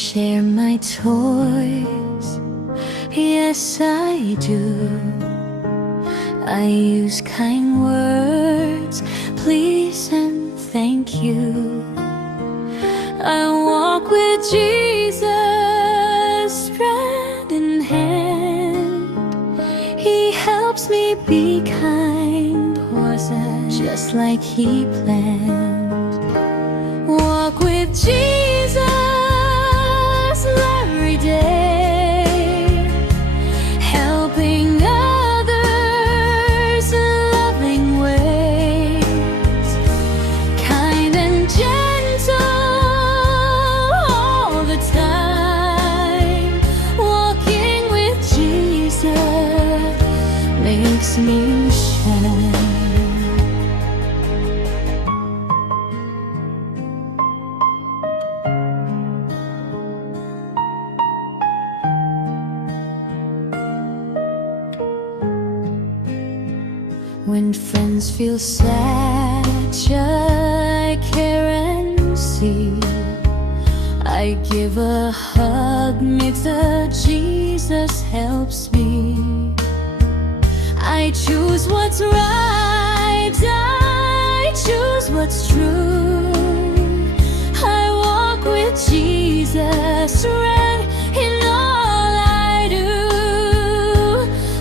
share my toys, yes I do. I use kind words, please and thank you. I walk with Jesus, hand in hand. He helps me be kind, wasn't just like He planned. Walk with Jesus every day, helping others in loving ways, kind and gentle all the time. Walking with Jesus makes me shine. When friends feel sad, I care and see. I give a hug, neither Jesus helps me. I choose what's right, I choose what's true. I walk with Jesus, red in all I do.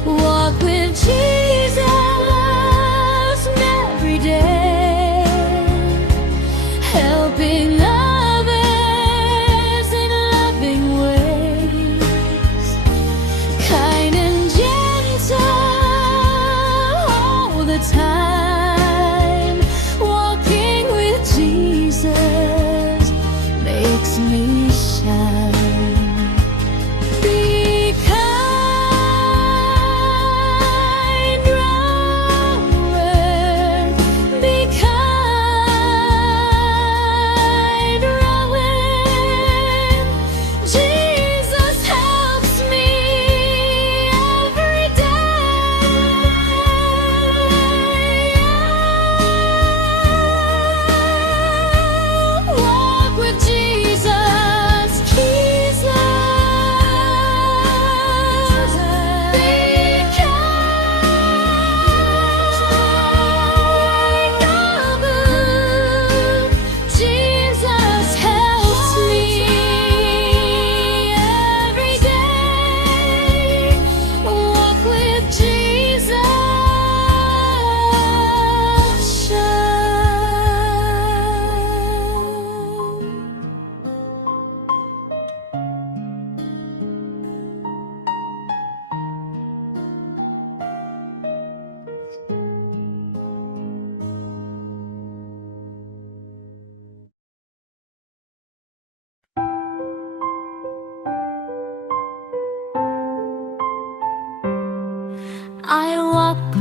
Walk with Jesus every day, helping others in loving ways, kind and gentle all the time. Walking with Jesus makes me shine. Be kind, Rowan. Be kind, Rowan. Jesus helps me every day. Walk with Jesus, Jesus. Be kind, Jesus helps me every day. Walk with Jesus, shine. I walk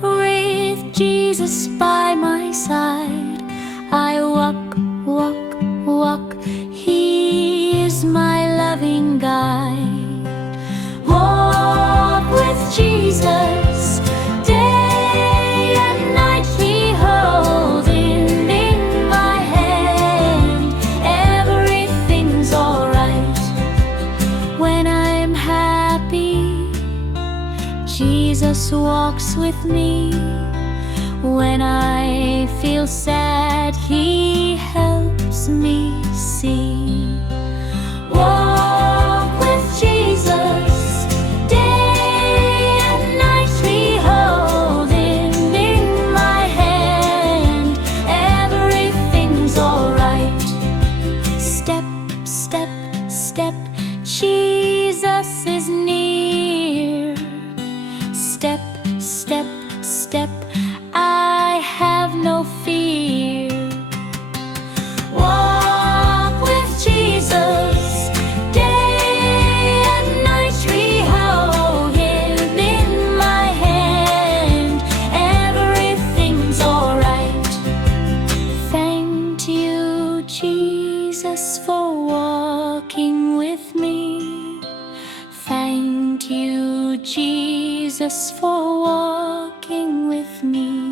with Jesus by my side. I walk, He is my loving guide. Walk with Jesus, day and night beholding in my hand. Everything's alright when I'm happy. Jesus walks with me. When I feel sad, He helps me see. Walk with Jesus, day and night behold Him in my hand. Everything's alright. Step, step, step, Jesus is near. Step, step, step, I have no fear. Walk with Jesus, day and night behold Him in my hand. Everything's alright. Thank you, Jesus, for walking with me. Thank you, Jesus, for walking with me.